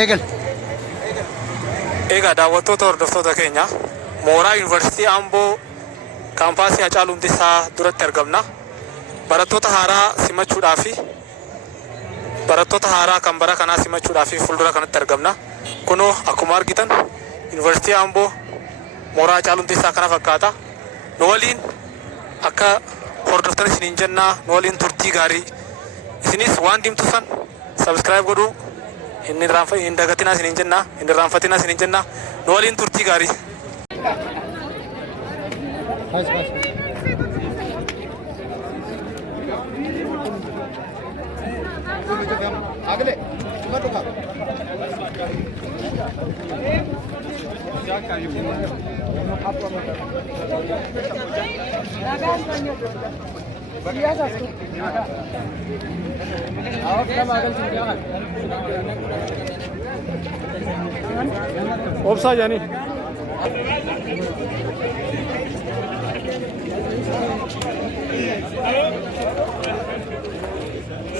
Eegal. Egaa daawwattoota hordoftoota keenya mooraa yuunivarsiitii Amboo kaampaasii Hacaaluu Hundeessaa duratti argamna. Barattoota haaraa simachuudhaafi barattoota haaraa kan bara kanaa simachuudhaafi fuuldura kanatti argamna. Kunoo akkuma argitan yuunivarsiitii Amboo mooraa Hacaaluu Hundeessaa kana fakkaata. Nu waliin akka hordoftan isiniin jennaa, nu waliin turtii gaarii. Isinis waan diimtu san subscribe godhuu hin dagatinaa isiniin jenna, hin irraanfatinaa isiniin jenna. Nu waliin turtii gaarii. Obsa yani.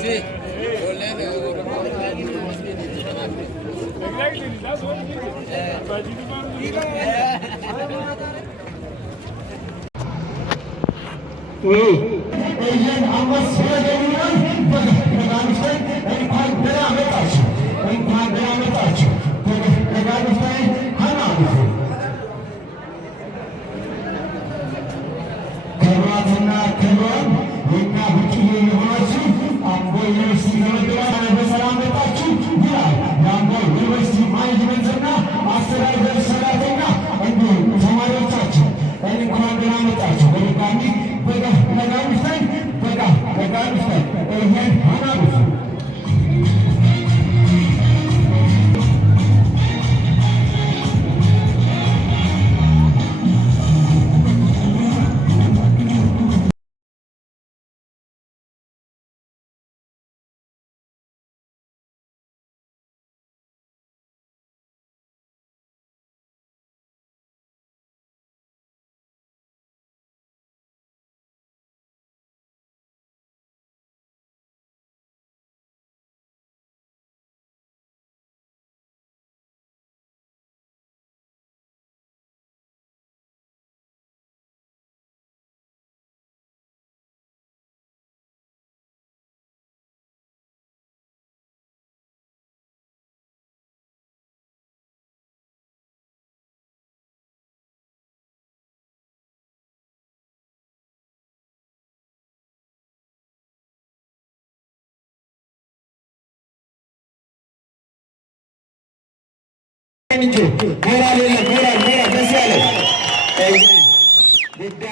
Sí.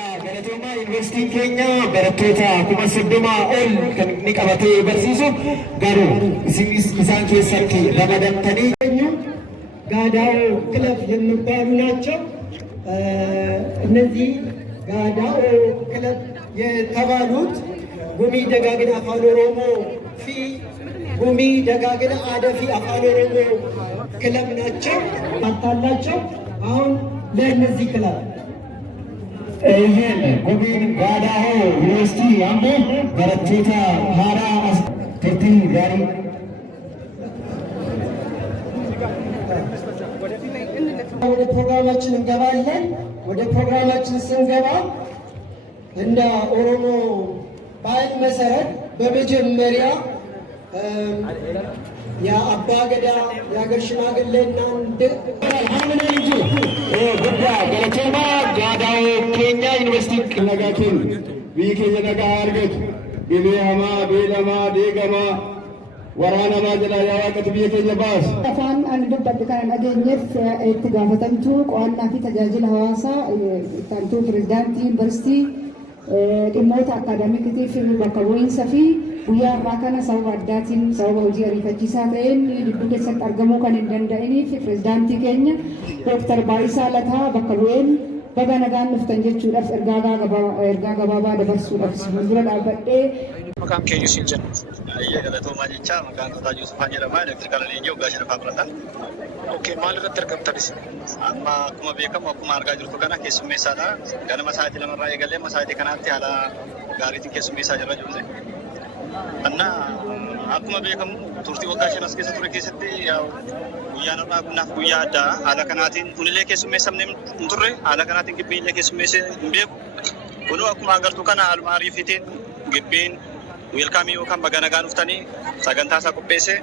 Universitiin keenya barattoota 60,000 ol kan inni qabatee barsiisu garuu isaan keessatti ramadamtanii ጋዳው ክለብ የሚባሉ ናቸው። እነዚህ ጋዳው ክለብ የተባሉት ጉሚ ደጋግና አፋን ኦሮሞ ፊ ጉሚ ደጋግና አደፊ አፋን ኦሮሞ ክለብ ናቸው አታላቸው። አሁን ለእነዚህ ክለብ ይሄን ጉሚን ጋዳው ዩኒቨርሲቲ አምቦ በረቶታ ሃራ ተርቲ ጋሪ ወደ ፕሮግራማችን እንገባለን። ወደ ፕሮግራማችን ስንገባ እንደ ኦሮሞ ባህል መሰረት በመጀመሪያ የአባ ገዳ የሀገር ሽማግሌና ጉዳ ገለቴማ ጋዳው ኬኛ ዩኒቨርሲቲ ነጋኬን ቢኬኛ ነጋ አርገት ግቤሃማ ቤለማ ዴገማ waraana maajila yaa waaqati biyya keenya baas. Afaan ani dubbadhu kana dhageenyeef itti gaafatamtuu qo'annaa fi tajaajila hawaasaa ittaantuu pirezidaantii yuunivarsiitii dhimmoota akaadaamikii fi bakka bu'iinsa fi guyyaa irraa kana sababa addaatiin sababa hojii ariifachiisaa ta'een gidduu keessatti argamuu kan hin danda'inii fi pirezidaantii keenya Dooktar Baayisaa Lataa bakka bu'een baga nagaan dhuftan jechuudhaaf ergaa gabaabaa dabarsuudhaaf fuuldura dhaabbadhee. Maqaan keenya siin jenna. Galatoomaa jecha maqaan Tataa Yuusufaan jedhama. Elektirikaala leenjii waggaa 5ffaa fudhata. Okay, maal irratti argamtanis? Amma akkuma beekamu akkuma argaa jirtu kana keessummeessaadha. Ganama sa'aatii 2 irraa eegalee amma sa'aatii kanaatti haala gaariitiin keessummeessaa jirra ijoollee. Akkuma beekamu turtii waggaa 5 as keessa ture keessatti guyyaan irraa gunaaf guyyaa addaa haala kanaatiin kunillee keessummeessamne hin turre haala kanaatiin gibbiillee keessummeessee hin beeku. Kunoo akkuma agartu kana haaluma ariifiitiin gibbiin weelkaamii yookaan baga nagaan dhuftanii sagantaa isaa qopheesse.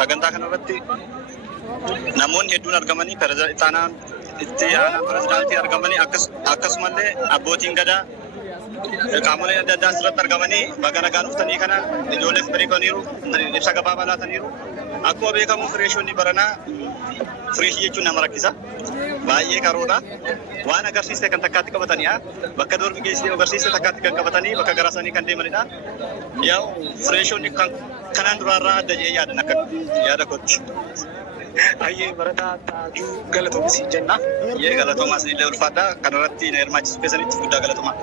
Sagantaa kanarratti namoonni hedduun argamanii itti aanaa pirezidaantii argamanii akkasumallee abbootiin gadaa qaamoleen adda addaa asirratti argamanii baga nagaan dhuftanii kana ijoolleef bariifaniiru ibsa gabaabaa laataniiru. Akkuma beekamu fireeshonni baranaa fireeshii jechuun nama rakkisa. Baay'ee qaroodha. Waan agarsiiste kan takkaatti qabatanii bakka dormi geessee agarsiiste takkaatti kan qabatanii bakka garaasanii kan deemanidha. Yaa fireeshonni kanaan duraarraa adda jee yaadan akka yaada kootti. Ayyee barataa taatu galatoomaa jenna. Galatoomaa illee ulfaadha. Kanarratti na hirmaachisuu keessanitti guddaa galatoomaa.